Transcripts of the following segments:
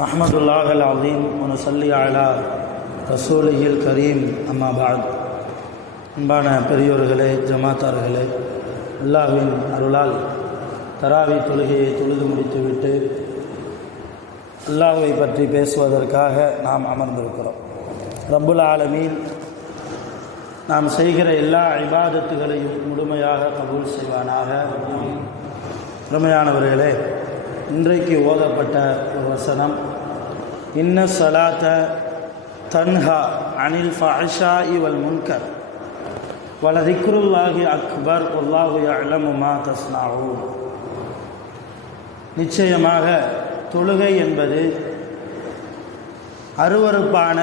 நஹ்மதுல்லாஹ் அல்-அஸீம் வ நுஸல்லி அலா ரசூலிஹில் கரீம். அம்மா பஅத். அன்பான பெரியோர்களே, ஜமாத்தார்களே, அல்லாஹ்வின் அருளால் தராவி தொழுகையை தொழுது முடித்துவிட்டு அல்லாஹ்வை பற்றி பேசுவதற்காக நாம் அமர்ந்திருக்கிறோம். ரப்புல் ஆலமீன் நாம் செய்கிற எல்லா இபாதத்துகளையும் முழுமையாக கபூல் செய்வானாக. உண்மையானவர்களே, இன்றைக்கு ஓதப்பட்ட ஒரு வசனம், இன்ன ஸலாத்த தன்ஹா அனில் ஃபஹ்ஷாஇ வல் முன்கர் வல திக்ருல்லாஹி அக்பர் வல்லாஹு யஅலமு மா தஸ்னஊன். நிச்சயமாக தொழுகை என்பது அருவருப்பான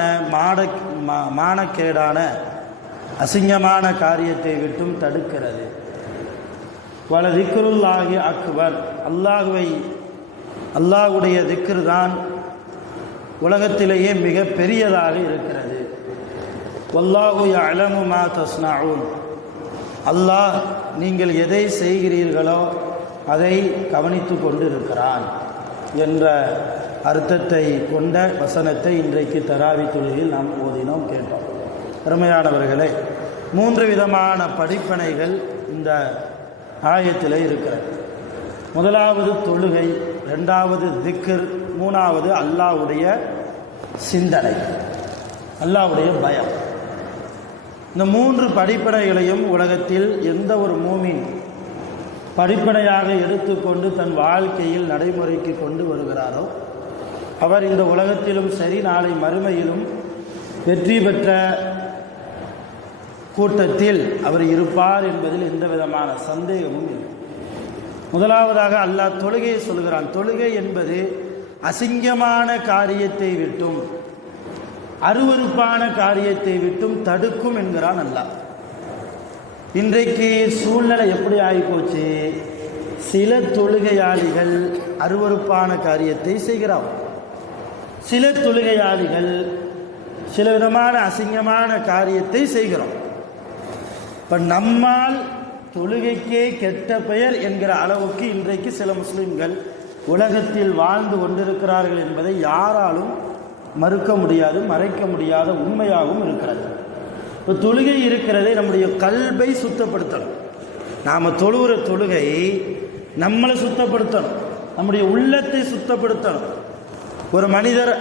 மானக்கேடான அசிங்கமான காரியத்தை விட்டும் தடுக்கிறது. வல திக்ருல்லாஹி அக்பர், அல்லாஹ்வுடைய திக்ர் தான் உலகத்திலேயே மிக பெரியதாக இருக்கிறது. வல்லாஹு யஅலமு மா தஸ்னஊன், அல்லாஹ் நீங்கள் எதை செய்கிறீர்களோ அதை கவனித்து கொண்டு இருக்கிறான் என்ற அர்த்தத்தை கொண்ட வசனத்தை இன்றைக்கு தராவி தொழுகையில் நாம் ஓதினோம், கேட்டோம். அருமையானவர்களே, 3 விதமான படிப்பனைகள் இந்த ஆயத்தில் இருக்கிறது. முதலாவது தொழுகை, 2வது திக்ர், 3வது அல்லாஹ்வுடைய சிந்தனை, அல்லாஹ்வுடைய பயம். இந்த 3 படிப்பனைகளையும் உலகத்தில் எந்த ஒரு மூமின் படிப்பனையாக எடுத்துக்கொண்டு தன் வாழ்க்கையில் நடைமுறைக்கு கொண்டு வருகிறாரோ அவர் இந்த உலகத்திலும் சரி, நாளை மறுமையிலும் வெற்றி பெற்ற கூட்டத்தில் அவர் இருப்பார் என்பதில் எந்த விதமான சந்தேகமும் இல்லை. முதலாவதாக அல்லாஹ் தொழுகையை சொல்கிறான். தொழுகை என்பது அசிங்கமான காரியத்தை விட்டும் அருவருப்பான காரியத்தை விட்டும் தடுக்கும் என்கிறான் அல்லாஹ். இன்றைக்கு சூழ்நிலை எப்படி ஆகிப்போச்சு? சில தொழுகையாளிகள் அருவருப்பான காரியத்தை செய்கிறார், சில தொழுகையாளிகள் சில விதமான அசிங்கமான காரியத்தை செய்கிறோம். இப்போ நம்மால் தொழுகைக்கே கெட்ட பெயர் என்கிற அளவுக்கு இன்றைக்கு சில முஸ்லிம்கள் உலகத்தில் வாழ்ந்து கொண்டிருக்கிறார்கள் என்பதை யாராலும் மறுக்க முடியாது, மறைக்க முடியாத உண்மையாகவும் இருக்கிறது. இப்போ தொழுகை இருக்கிறதே நம்முடைய கல்வை சுத்தப்படுத்தணும். நாம் தொழுகிற தொழுகை நம்மளை சுத்தப்படுத்தணும், நம்முடைய உள்ளத்தை சுத்தப்படுத்தணும். ஒரு மனிதர்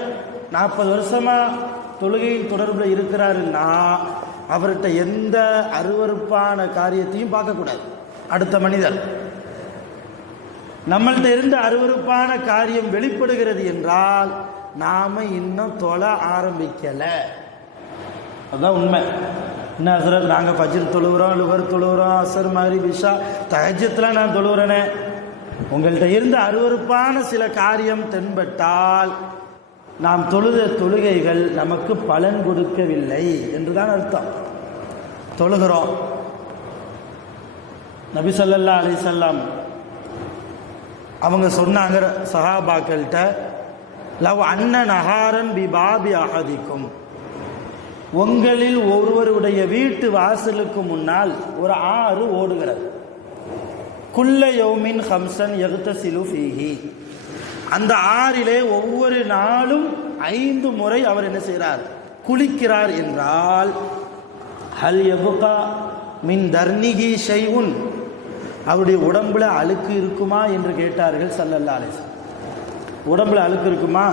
40 வருஷமாக தொழுகையின் தொடர்பில் இருக்கிறாருன்னா அவர்கிட்ட எந்த அருவருப்பான காரியத்தையும் பார்க்கக்கூடாது. அடுத்த மனிதர் நம்மள்கிட்ட இருந்த அருவருப்பான காரியம் வெளிப்படுகிறது என்றால் நாம் இன்னும் தொழ ஆரம்பிக்கலை. அதுதான் உண்மை. என்ன ஹஸ்ரத், நாங்கள் ஃபஜ்ர் தொழுகிறோம், லுஹர் தொழுகிறோம், அசர், மக்ரிப், இஷா, தஹஜ்ஜுத்லாம் நான் தொழுகிறேனே, உங்கள்கிட்ட இருந்த அருவருப்பான சில காரியம் தென்பட்டால் நாம் தொழுத தொழுகைகள் நமக்கு பலன் கொடுக்கவில்லை என்றுதான் அர்த்தம். தொழுகிறோம். நபி ஸல்லல்லாஹு அலைஹி வஸல்லம் அவங்க சொன்னாங்க சஹாபாக்கள்கிட்ட, லவ் அன்ன நஹாரன் பி பாபி அஹதிக்கும், உங்களில் ஒருவருடைய வீட்டு வாசலுக்கு முன்னால் ஒரு ஆறு ஓடுகிறது. குல்ல யௌமின் ஹம்சன் யக்தசிலு ஃபீஹி, அந்த ஆறிலே ஒவ்வொரு நாளும் 5 முறை அவர் என்ன செய்கிறார்? குளிக்கிறார் என்றால், ஹல் யபுகா மின் தர்னிகி ஷைஉன், அவருடைய உடம்புல அழுக்கு இருக்குமா என்று கேட்டார்கள் ஸல்லல்லாஹு அலைஹி வஸல்லம். உடம்புல அழுக்கு இருக்குமா?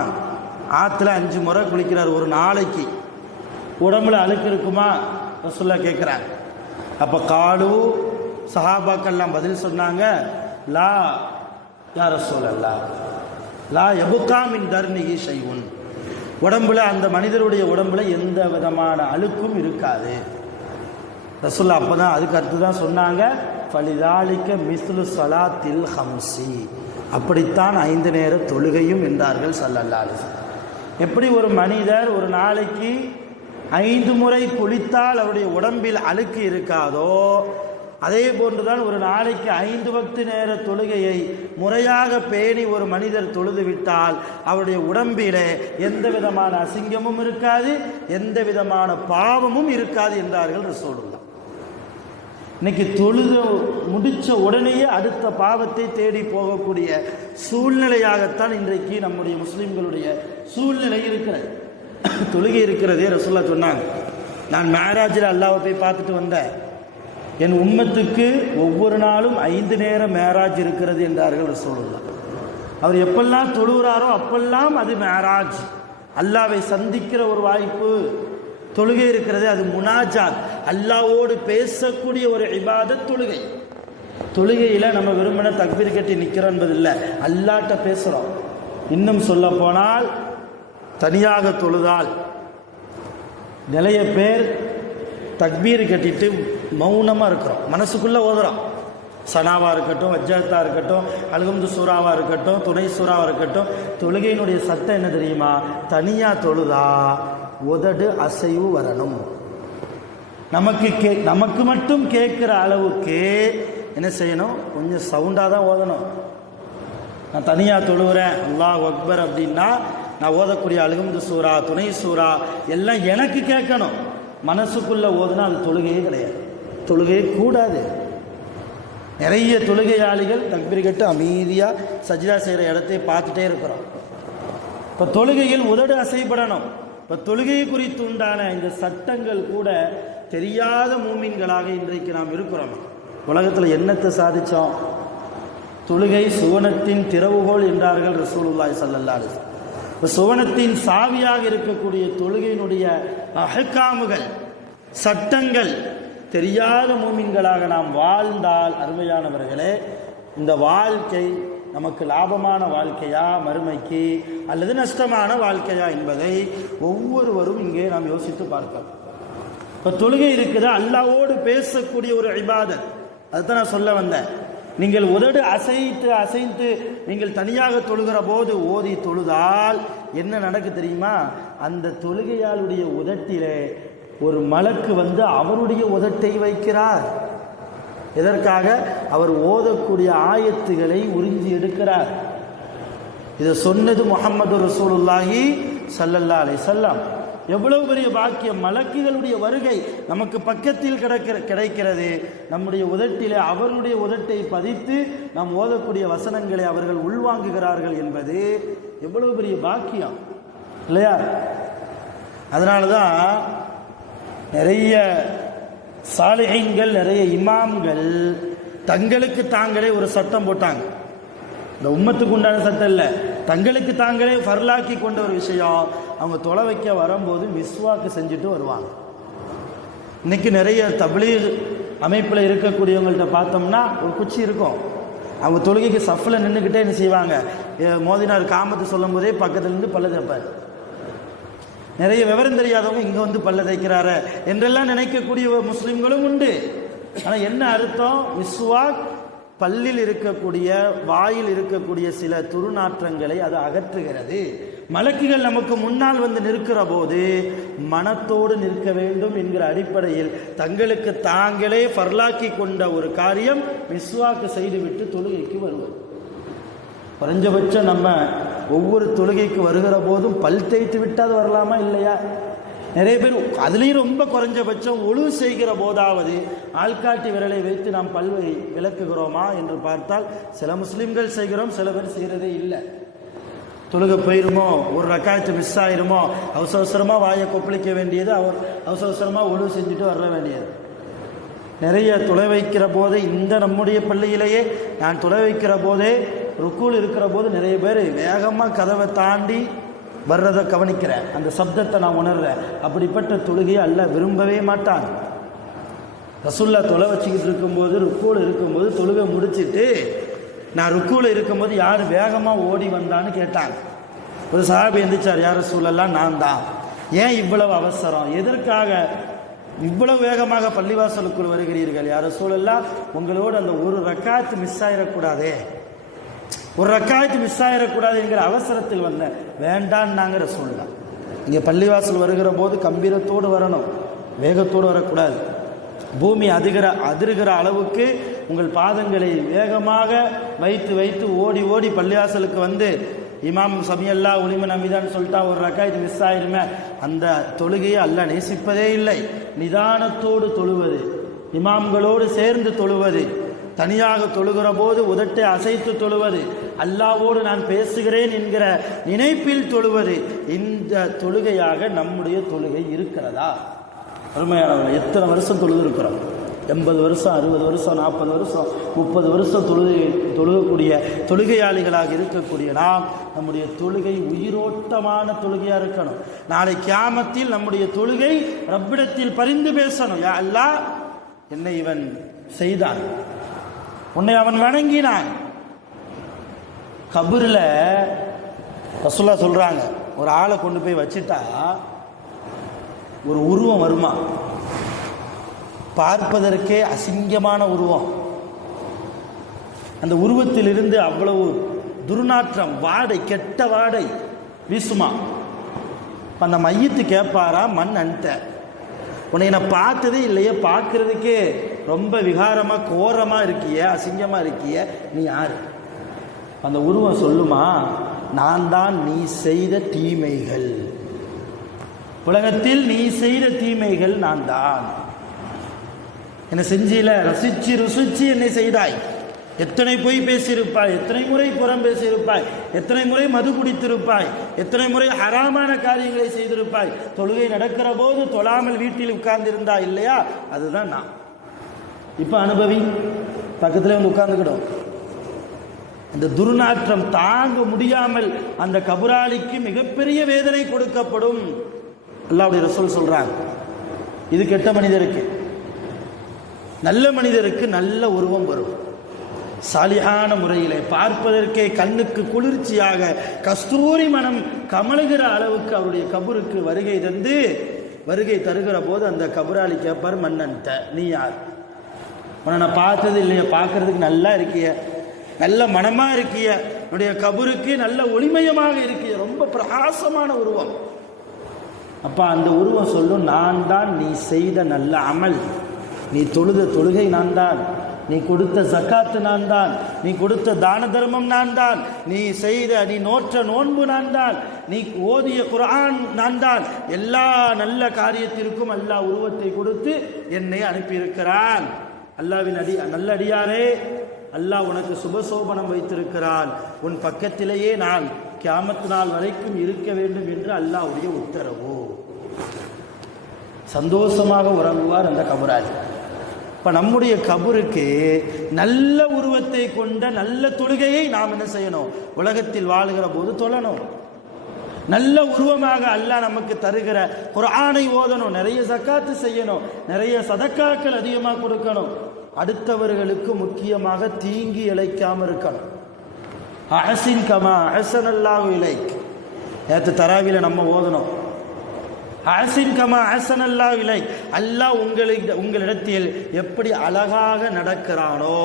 ஆற்றுல 5 முறை குளிக்கிறார் ஒரு நாளைக்கு, உடம்புல அழுக்கு இருக்குமா ரசூலுல்லாஹ் கேட்குறாங்க. அப்போ காலு, சஹாபாக்கள்லாம் பதில் சொன்னாங்க, லா யா ரசூலல்லாஹ், லா யபுகா மின் தர்னிகி ஷைஉன், உடம்புல அந்த மனிதருடைய உடம்புல எந்த விதமான அழுக்கும் இருக்காது. ரசூலுல்லாஹ் அப்போ தான் அதுக்கு அடுத்து தான் சொன்னாங்க, ஃபலிதாலிக மிஸ்லு ஸலாத்தில் ஹம்சி, அப்படித்தான் 5 நேர தொழுகையும் என்றார்கள் ஸல்லல்லாஹு அலைஹி வஸல்லம். எப்படி ஒரு மனிதர் ஒரு நாளைக்கு 5 முறை குளித்தால் அவருடைய உடம்பில் அழுக்கு இருக்காதோ, அதே போன்றுதான் ஒரு நாளைக்கு 5 வக்து நேர தொழுகையை முறையாக பேணி ஒரு மனிதர் தொழுது விட்டால் அவருடைய உடம்பிலே எந்த விதமான அசிங்கமும் இருக்காது, எந்த விதமான பாவமும் இருக்காது என்றார்கள் ரசூலுல்லாஹ். இன்னைக்கு தொழுது முடித்த உடனேயே அடுத்த பாவத்தை தேடி போகக்கூடிய சூழ்நிலையாகத்தான் இன்றைக்கு நம்முடைய முஸ்லிம்களுடைய சூழ்நிலை இருக்கிறது. தொழுகை இருக்கிறதே ரசூலுல்லாஹ் சொன்னாங்க, நான் மேராஜில் அல்லாஹ்வை போய் பார்த்துட்டு வந்தேன், என் உம்மத்துக்கு ஒவ்வொரு நாளும் 5 நேரம் மேராஜ் இருக்கிறது என்றார்கள் ரசூலுல்லாஹ். அவர் எப்பெல்லாம் தொழுகிறாரோ அப்பெல்லாம் அது மேராஜ், அல்லாஹ்வை சந்திக்கிற ஒரு வாய்ப்பு. தொழுகை இருக்கிறது அது முனாஜாத், அல்லாஹ்வோடு பேசக்கூடிய ஒரு இபாதத் தொழுகை. தொழுகையில் நம்ம வெறுமனே தக்பீர் கட்டி நிற்கிறோம் என்பது இல்லை, அல்லாஹ்ட்ட பேசுகிறோம். இன்னும் சொல்ல போனால் தனியாக தொழுதால் நிறைய பேர் தக்பீர் கட்டிட்டு மௌனமாக இருக்கிறோம், மனசுக்குள்ளே ஓதுறோம். சனாவாக இருக்கட்டும், வஜ்ஜத்தாக இருக்கட்டும், அல்ஹம்து சூறாவாக இருக்கட்டும், துணை சூறாவாக இருக்கட்டும், தொழுகையினுடைய சட்டம் என்ன தெரியுமா? தனியாக தொழுதா உதடு அசைவு வரணும். நமக்கு மட்டும் கேட்குற அளவுக்கு என்ன செய்யணும்? கொஞ்சம் சவுண்டாக தான் ஓதணும். நான் தனியாக தொழுகிறேன் அல்லாஹ் அக்பர் அப்படின்னா நான் ஓதக்கூடிய அல்ஹம்து சூறா, துணை சூறா எல்லாம் எனக்கு கேட்கணும். மனசுக்குள்ளே ஓதுனா அது தொழுகையே கிடையாது, தொழுகையே கூடாது. நிறைய தொழுகையாளிகள் தக்பீர் கட்டு அமைதியாக சஜ்தா செய்கிற இடத்தை பார்த்துட்டே இருக்கிறோம். இப்போ தொழுகையில் உதடு அசைப்படணும். இப்போ தொழுகை குறித்து உண்டான இந்த சட்டங்கள் கூட தெரியாத மூமின்களாக இன்றைக்கு நாம் இருக்கிறோம். உலகத்தில் என்னத்தை சாதித்தோம்? தொழுகை சுவனத்தின் திறவுகோல் என்றார்கள் ரசூலுல்லாஹி ஸல்லல்லாஹு அலைஹி வஸல்லம். இப்போ சுவனத்தின் சாவியாக இருக்கக்கூடிய தொழுகையினுடைய அஹ்காமுகள், சட்டங்கள் தெரியாத மூமின்களாக நாம் வாழ்ந்தால், அருமையானவர்களே, இந்த வாழ்க்கை நமக்கு லாபமான வாழ்க்கையா மறுமைக்கு, அல்லது நஷ்டமான வாழ்க்கையா என்பதை ஒவ்வொருவரும் இங்கே நாம் யோசித்து பார்க்கலாம். இப்போ தொழுகை இருக்குதா, அல்லாஹ்வோடு பேசக்கூடிய ஒரு இபாதத். அதுதான் நான் சொல்ல வந்தேன். நீங்கள் உதடு அசைத்து நீங்கள் தனியாக தொழுகிற போது ஓதி தொழுதால் என்ன நடக்கு தெரியுமா? அந்த தொழுகையாளுடைய உதட்டிலே ஒரு மலக்கு வந்து அவருடைய உதட்டை வைக்கிறார். இதற்காக அவர் ஓதக்கூடிய ஆயத்துகளை உறிஞ்சி எடுக்கிறார். இதை சொன்னது முஹம்மது ரசூலுல்லாஹி ஸல்லல்லாஹு அலைஹி வஸல்லம். எவ்வளவு பெரிய பாக்கியம்! மலக்குகளுடைய வருகை நமக்கு பக்கத்தில் கிடைக்கிறது. நம்முடைய உதட்டிலே அவருடைய உதட்டை பதித்து நாம் ஓதக்கூடிய வசனங்களை அவர்கள் உள்வாங்குகிறார்கள் என்பது எவ்வளவு பெரிய பாக்கியம் இல்லையா? அதனால தான் நிறைய சாலிஹீன்கள், நிறைய இமாம்கள் தங்களுக்கு தாங்களே ஒரு சட்டம் போட்டாங்க. இந்த உம்மத்துக்கு உண்டான சட்டம் இல்லை, தங்களுக்கு தாங்களே ஃபர்லாக்கி கொண்ட ஒரு விஷயம். அவங்க தொலை வைக்க வரும்போது மிஸ்வாக்கு செஞ்சுட்டு வருவாங்க. இன்னைக்கு நிறைய தப்லீக் அமைப்பில் இருக்கக்கூடியவங்கள்ட்ட பார்த்தோம்னா ஒரு குச்சி இருக்கும். அவங்க தொழுகைக்கு சஃபில் நின்றுக்கிட்டே என்ன செய்வாங்க? மோதினார் காமத்து சொல்லும் போதே பக்கத்துலேருந்து பல்ல தேய்ப்பார். நிறைய விவரம் தெரியாதவங்க இங்கே வந்து பல்ல தைக்கிறார என்றெல்லாம் நினைக்கக்கூடிய முஸ்லிம்களும் உண்டு. ஆனால் என்ன அர்த்தம்? மிஸ்வாக் பல்லில் இருக்கக்கூடிய, வாயில் இருக்கக்கூடிய சில துர்நாற்றங்களை அது அகற்றுகிறது. மலக்குகள் நமக்கு முன்னால் வந்து நிற்கிற போது மனத்தோடு நிற்க வேண்டும் என்கிற அடிப்படையில் தங்களுக்கு தாங்களே ஃபர்லாக்கி கொண்ட ஒரு காரியம் மிஸ்வாக்கு செய்துவிட்டு தொழுகைக்கு வருவது. குறைஞ்சபட்சம் நம்ம ஒவ்வொரு தொழுகைக்கு வருகிற போதும் பல் தேய்த்து விட்டாது வரலாமா இல்லையா? நிறைய பேர் அதுலேயும் ரொம்ப குறைஞ்சபட்சம் ஒழு செய்கிற போதாவது ஆள்காட்டி விரலை வைத்து நாம் பல்வை விளக்குகிறோமா என்று பார்த்தால் சில முஸ்லிம்கள் செய்கிறோம், சில பேர் செய்கிறதே இல்லை. தொழுகை போயிருமோ, ஒரு ரக்காயத்து மிஸ் ஆயிருமோ, அவசரமாக வாயை கொப்பளிக்க வேண்டியது, அவசரமாக ஒழு செஞ்சுட்டு வர வேண்டியது. நிறைய தொலை வைக்கிற போதே, இந்த நம்முடைய பள்ளியிலேயே நான் தொலை வைக்கிற போதே ருக்கூல் இருக்கிற போது நிறைய பேர் வேகமாக கதவை தாண்டி வர்றதை கவனிக்கிறேன், அந்த சப்தத்தை நான் உணர்றேன். அப்படிப்பட்ட தொழுகையை அல்லாஹ் விரும்பவே மாட்டான். ரசூல்லா தொலை வச்சுக்கிட்டு இருக்கும்போது, ருக்கூல் இருக்கும்போது, தொழுகை முடிச்சுட்டு நான் ருக்கூல் இருக்கும்போது யார் வேகமாக ஓடி வந்தான்னு கேட்டாங்க. ஒரு சஹாபி எந்திரிச்சார், யார் ரசூலல்லாஹ், நான் தான். ஏன் இவ்வளவு அவசரம்? எதற்காக இவ்வளவு வேகமாக பள்ளிவாசலுக்குள் வருகிறீர்கள்? யார் ரசூலல்லாஹ், உங்களோடு அந்த ஒரு ரக்காத்து மிஸ் ஆயிடக்கூடாதே, ஒரு ரக்காயத்து மிஸ் ஆகிடக்கூடாது என்கிற அவசரத்தில் வந்தேன். வேண்டான்னு நாங்கள் ரசூலுல்லாஹ். இங்கே பள்ளிவாசல் வருகிற போது கம்பீரத்தோடு வரணும், வேகத்தோடு வரக்கூடாது. பூமி அதிருகிற அளவுக்கு உங்கள் பாதங்களை வேகமாக வைத்து ஓடி ஓடி பள்ளிவாசலுக்கு வந்து இமாம் சமியல்லா உலிமன் அமிதான்னு சொல்லிட்டா ஒரு ரக்காயத்து மிஸ் ஆயிருமே, அந்த தொழுகையை அல்லாஹ் நேசிப்பதே இல்லை. நிதானத்தோடு தொழுவது, இமாம்களோடு சேர்ந்து தொழுவது, தனியாக தொழுகிற போது உதட்டை அசைத்து தொழுவது, அல்லாவோடு நான் பேசுகிறேன் என்கிற நினைப்பில் தொழுவது, இந்த தொழுகையாக நம்முடைய தொழுகை இருக்கிறதா? அருமையானவர்கள், எத்தனை வருஷம் தொழுது இருக்கிறோம்? 80 வருஷம், 60 வருஷம், 40 வருஷம், 30 வருஷம் தொழுகக்கூடிய தொழுகையாளிகளாக இருக்கக்கூடிய நாம், நம்முடைய தொழுகை உயிரோட்டமான தொழுகையாக இருக்கணும். நாளை கியாமத்தில் நம்முடைய தொழுகை ரப்பிடத்தில் பரிந்து பேசணும். யா அல்லாஹ், என்னை இவன் செய்தான், உன்னை அவன் வணங்கினான். கபூரில் ரசூலுல்லாஹ் சொல்றாங்க, ஒரு ஆளை கொண்டு போய் வச்சுட்டா ஒரு உருவம் வருமா, பார்ப்பதற்கே அசிங்கமான உருவம். அந்த உருவத்திலிருந்து அவ்வளவு துர்நாற்றம், வாடை, கெட்ட வாடை வீசுமா. அந்த மையத்து கேட்பாரா, மண் அன்ட்ட, உன்னை நான் பார்த்ததே இல்லையே, பார்க்கறதுக்கே ரொம்ப விகாரமாக கோரமாக இருக்கிய, அசிங்கமாக இருக்கிய, நீ யார்? அந்த உருவம் சொல்லுமா, நான் தான் நீ செய்த தீமைகள், உலகத்தில் நீ செய்த தீமைகள் நான் தான். என்னை செஞ்சில, ரசிச்சு ருசிச்சு என்னை செய்தாய். எத்தனை பொய் பேசியிருப்பாய், எத்தனை முறை புறம் பேசியிருப்பாய், எத்தனை முறை மது குடித்திருப்பாய், எத்தனை முறை ஹராமான காரியங்களை செய்திருப்பாய். தொழுகை நடக்கிற போது தொழாமல் வீட்டில் உட்கார்ந்திருந்தா இல்லையா, அதுதான் நான். இப்போ அனுபவி, பக்கத்தில் வந்து உட்கார்ந்துக்கிடும். இந்த துர்நாற்றம் தாங்க முடியாமல் அந்த கபராளிக்கு மிகப்பெரிய வேதனை கொடுக்கப்படும். அல்லாஹ்வுடைய ரசூல் சொல்றாங்க, இது கெட்ட மனிதருக்கு. நல்ல மனிதருக்கு நல்ல உருவம் வரும், சாலிஹான முறையிலே பார்ப்பதற்கே கண்ணுக்கு குளிர்ச்சியாக கஸ்தூரி மனம் கமழுகிற அளவுக்கு அவருடைய கபருக்கு வருகை தருகிற போது அந்த கபராளி கேட்பார், மன்னன்ட்ட நீ யார்? உன்னை நான் பார்த்தது இல்லையா, பார்க்கறதுக்கு நல்லா இருக்கிய, நல்ல மனமாக இருக்கிய, என்னுடைய கபருக்கு நல்ல ஒளிமயமாக இருக்கிய, ரொம்ப பிரகாசமான உருவம். அப்போ அந்த உருவம் சொல்லும், நான் தான் நீ செய்த நல்ல அமல், நீ தொழுத தொழுகை நான் தான், நீ கொடுத்த ஜக்காத்து நான் தான், நீ கொடுத்த தான தர்மம் நான் தான், நீ நோற்ற நோன்பு நான் தான், நீ ஓதிய குர்ஆன் நான் தான். எல்லா நல்ல காரியத்திற்கும் அல்லாஹ் உருவத்தை கொடுத்து என்னை அனுப்பியிருக்கிறான். அல்லாஹ்வின் நல்லடியாரே, அல்லாஹ் உனக்கு சுபசோபனம் வைத்திருக்கிறான், உன் பக்கத்திலேயே நான் கியாமத் நாள் வரைக்கும் இருக்க வேண்டும் என்று அல்லாஹ்வுடைய உத்தரவு. சந்தோஷமாக உறங்குவார் அந்த கபராளி. இப்போ நம்முடைய கபருக்கு நல்ல உருவத்தை கொண்ட நல்ல தொழுகையை நாம் என்ன செய்யணும்? உலகத்தில் வாழுகிற போது தொழணும். நல்ல உருவமாக அல்லாஹ் நமக்கு தருகிற குர்ஆனை ஓதணும், நிறைய ஜக்காத்து செய்யணும், நிறைய சதக்காக்கள் அதிகமாக கொடுக்கணும், அடுத்தவர்களுக்கு முக்கியமாக தீங்கி இழைக்காமல் இருக்கணும். அஹ்சின் கமா அஹ்ஸனல்லாஹு இலைக், நேற்று தராவில நம்ம ஓதணும், அஹ்சின் கமா அஹ்ஸனல்லாஹு இலைக், அல்லாஹ் உங்களிடத்தில் எப்படி அழகாக நடக்கிறானோ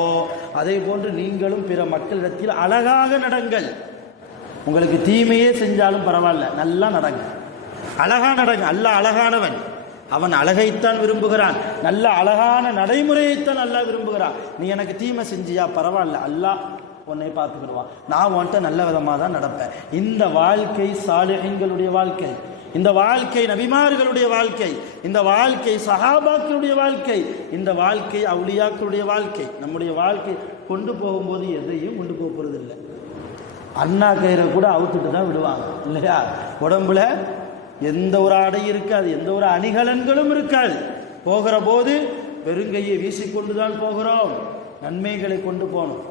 அதே போன்று நீங்களும் பிற மக்களிடத்தில் அழகாக நடங்கள். உங்களுக்கு தீமையே செஞ்சாலும் பரவாயில்ல, நல்லா நடங்க, அழகா நடங்க. அல்லாஹ் அழகானவன், அவன் அழகைத்தான் விரும்புகிறான், நல்ல அழகான நடைமுறையைத்தான் அல்லாஹ் விரும்புகிறான். நீ எனக்கு தீமை செஞ்சியா பரவாயில்ல, அல்லாஹ் உன்னை பார்த்துக்கிடுவான், நான் உன்கிட்ட நல்ல விதமாக தான் நடப்பேன். இந்த வாழ்க்கை சாலிஹீன்களுடைய வாழ்க்கை, இந்த வாழ்க்கை நபிமார்களுடைய வாழ்க்கை, இந்த வாழ்க்கை சஹாபாக்களுடைய வாழ்க்கை, இந்த வாழ்க்கை அவுலியாக்களுடைய வாழ்க்கை. நம்முடைய வாழ்க்கை கொண்டு போகும்போது எதையும் கொண்டு போக போகிறதில்லை. அண்ணா கயிறை கூட அவுத்துட்டு தான் விடுவாங்க இல்லையா? உடம்புல எந்த ஒரு ஆடையும் இருக்காது, எந்த ஒரு அணிகலன்களும் இருக்காது. போகிற போது வெறுங்கையை வீசிக்கொண்டு தான் போகிறோம், நன்மைகளை கொண்டு போகணும்.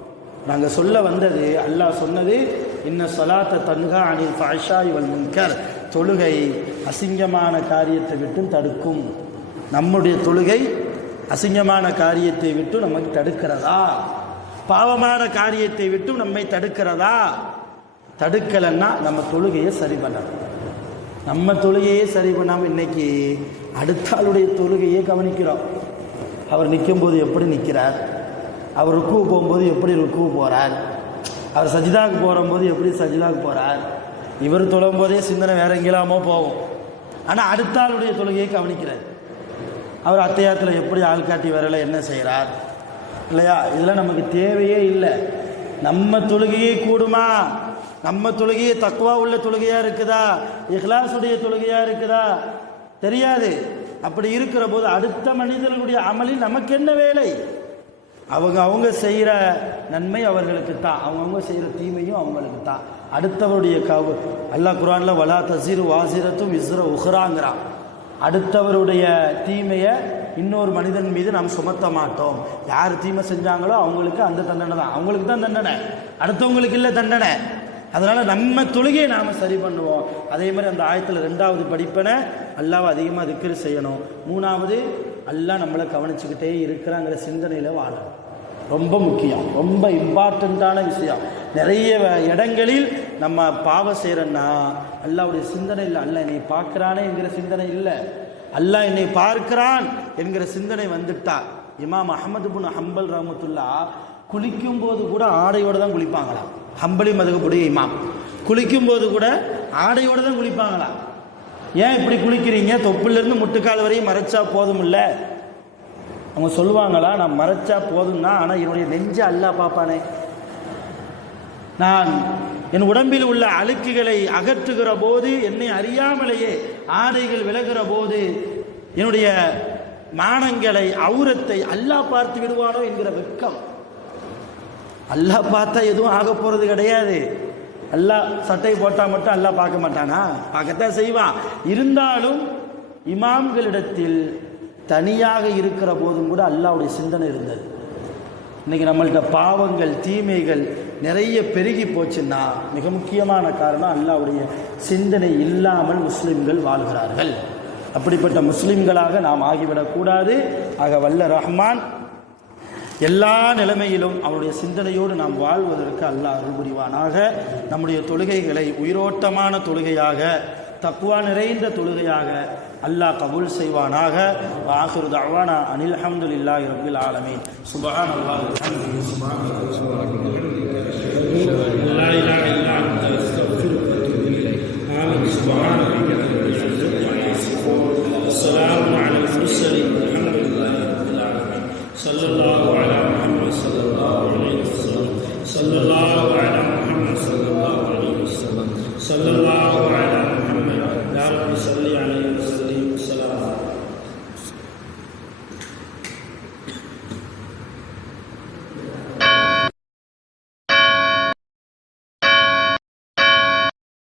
நாங்கள் சொல்ல வந்தது, அல்லாஹ் சொன்னது, இன்ன ஸலாத்த தன்ஹா அனில் ஃபாஹ்ஷாஇ வல் முன்கர், தொழுகை அசிங்கமான காரியத்தை விட்டு தடுக்கும். நம்முடைய தொழுகை அசிங்கமான காரியத்தை விட்டு நமக்கு தடுக்கிறதா? பாவமான காரியத்தை விட்டு நம்மை தடுக்கிறதா? தடுக்கலைன்னா நம்ம தொழுகையை சரி பண்ணணும். நம்ம தொழுகையே சரி பண்ணாமல் இன்னைக்கு அடுத்த ஆளுடைய தொழுகையே கவனிக்கிறோம். அவர் நிற்கும்போது எப்படி நிற்கிறார், அவர் ருக்கு போகும்போது எப்படி ருக்கு போகிறார், அவர் சஜிதாவுக்கு போகும்போது எப்படி சஜிதாவுக்கு போகிறார். இவர் தொழும் போதே சிந்தனை வேற எங்கேலாமோ போகும், ஆனால் அடுத்த ஆளுடைய தொழுகையை கவனிக்கிறார். அவர் அத்தையாத்தில் எப்படி ஆள்காட்டி வரல என்ன செய்கிறார் இல்லையா? இதெல்லாம் நமக்கு தேவையே இல்லை. நம்ம தொழுகையே கூடுமா? நம்ம தொழுகையே தக்வா உள்ள தொழுகையாக இருக்குதா, இஹ்லாஸுடைய தொழுகையாக இருக்குதா தெரியாது. அப்படி இருக்கிற போது அடுத்த மனிதர்களுடைய அமலில் நமக்கு என்ன வேலை? அவங்க செய்கிற நன்மை அவர்களுக்கு தான், அவங்கவுங்க செய்கிற தீமையும் அவங்களுக்கு தான். அடுத்தவருடைய அல்லாஹ் குர்ஆன்ல வலா தஸிரு வாசிரத்தும் விஸ்ர உஹ்ராங்கிறான். அடுத்தவருடைய தீமையை இன்னொரு மனிதன் மீது நாம் சுமத்த மாட்டோம். யார் தீமை செஞ்சாங்களோ அவங்களுக்கு அந்த தண்டனை தான், அவங்களுக்கு தான் தண்டனை, அடுத்தவங்களுக்கு இல்லை தண்டனை. அதனால் நம்ம தொழுகையை நாம் சரி பண்ணுவோம். அதே மாதிரி அந்த ஆயத்தில் 2வது படிப்பனை அல்லாஹ்வை அதிகமாக திக்ர் செய்யணும். 3வது அல்லாஹ் நம்மளை கவனிச்சுக்கிட்டே இருக்கிறாங்கிற சிந்தனையில் வாழணும். ரொம்ப முக்கியம், ரொம்ப இம்பார்ட்டண்ட்டான விஷயம். நிறைய இடங்களில் நம்ம பாவம் செய்கிறோன்னா அல்லாஹ்வுடைய சிந்தனை இல்லை, அல்லாஹ் என்னை பார்க்குறானே என்கிற சிந்தனை இல்லை, அல்லாஹ் என்னை பார்க்கிறான் என்கிற சிந்தனை வந்துட்டா. இமாம் அஹ்மது பின் ஹம்பல் ரஹ்மத்துல்லா குளிக்கும் போது கூட ஆடையோடு தான் குளிப்பாங்களாம். ஹம்பலி மதுகப்புடைய இமாம் குளிக்கும் போது கூட ஆடையோடு தான் குளிப்பாங்களாம். ஏன் இப்படி குளிக்கிறீங்க? தொப்புலேருந்து முட்டுக்கால் வரையும் மறைச்சா போதும் இல்லை? அவங்க சொல்லுவாங்களா, நான் மறைச்சா போதும்னா, ஆனால் என்னுடைய நெஞ்சை அல்லாஹ் பார்ப்பானே, நான் என் உடம்பில் உள்ள அழுக்குகளை அகற்றுகிற போது, என்னை அறியாமலேயே ஆடைகள் விலகிற போது என்னுடைய மானங்களை அவுரத்தை அல்லாஹ் பார்த்து விடுவானோ என்கிற வெட்கம். அல்லாஹ் பார்த்தா எதுவும் ஆக போகிறது கிடையாது. அல்லாஹ் சட்டை போட்டால் மட்டும் அல்லாஹ் பார்க்க மாட்டானா? பார்க்கத்தான் செய்வான். இருந்தாலும் இமாம்களிடத்தில் தனியாக இருக்கிற போதும் கூட அல்லாஹ்வுடைய சிந்தனை இருந்தது. இன்றைக்கி நம்மள்கிட்ட பாவங்கள் தீமைகள் நிறைய பெருகி போச்சுன்னா மிக முக்கியமான காரணம் அல்லாஹ்வுடைய சிந்தனை இல்லாமல் முஸ்லிம்கள் வாழ்கிறார்கள். அப்படிப்பட்ட முஸ்லிம்களாக நாம் ஆகிவிடக்கூடாது. ஆக வல்ல ரஹ்மான் எல்லா நிலைமையிலும் அவருடைய சிந்தனையோடு நாம் வாழ்வதற்கு அல்லாஹ் அருள் புரிவானாக. நம்முடைய தொழுகைகளை உயிரோட்டமான தொழுகையாக, தக்வா நிறைந்த தொழுகையாக அல்லாஹ் கபூல் செய்வானாக. ஆகிரு தஅவானா அனில் ஹம்துலில்லாஹி ரப்பில் ஆலமீன். சுப்ஹானல்லாஹி வ பிஹம்திஹி சுப்ஹானல்லாஹி.